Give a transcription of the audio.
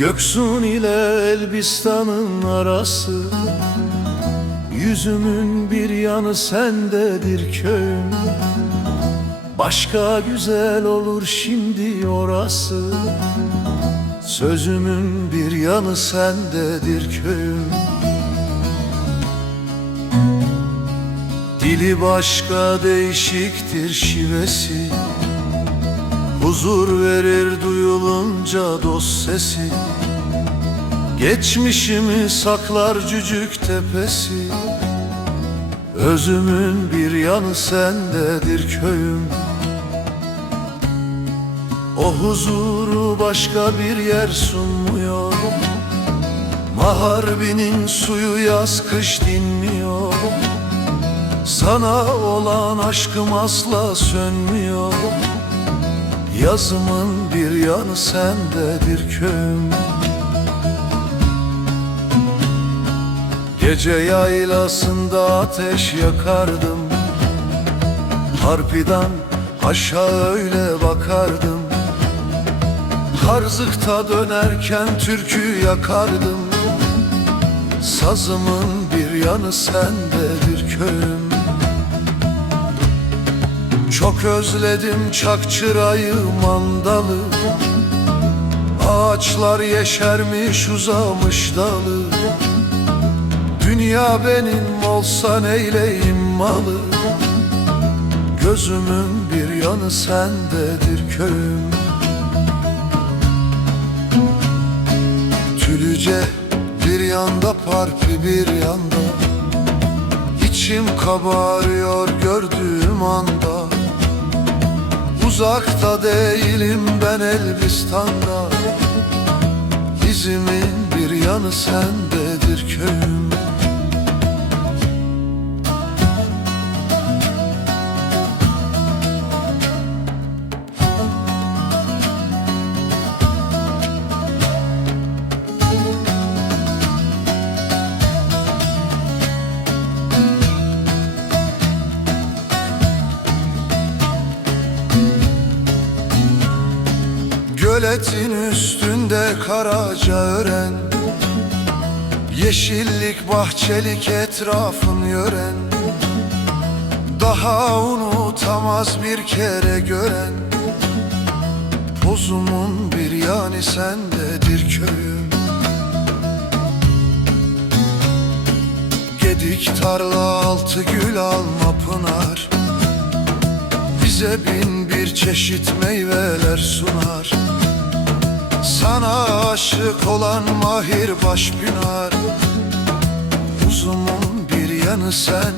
Göksun ile Elbistan'ın arası Yüzümün bir yanı sendedir köyüm Başka güzel olur şimdi orası Sözümün bir yanı sendedir köyüm Dili başka değişiktir şivesi Huzur verir duyulunca dost sesi. Geçmişimi saklar cücük tepesi. Özümün bir yanı sendedir köyüm. O huzuru başka bir yer sunmuyor. Maharbinin suyu yaz kış dinmiyor Sana olan aşkım asla sönmüyor Yazımın bir yanı sendedir köyüm Gece yaylasında ateş yakardım. Harpiden aşağı öyle bakardım. Harzıkta dönerken türkü yakardım. Sazımın bir yanı sendedir köyüm Çok özledim çakçırayı mandalı. Ağaçlar yeşermiş uzamış dalı. Dünya benim olsa neyleyim malı? Gözümün bir yanı sendedir köyüm. Tülüce bir yanda parpi bir yanda. İçim kabarıyor gördüğüm anda Uzakta değilim ben Elbistan'da. İzimin bir yanı sendedir köyüm Göletin üstünde karaca ören Yeşillik bahçelik etrafın yören Daha unutamaz bir kere gören Pozumun bir yani sendedir köyüm. Gedik tarla altı gül alma pınar bize bin bir çeşit meyveler sunar Sana aşık olan mahir başpınar. Uzumun bir yanı köyüm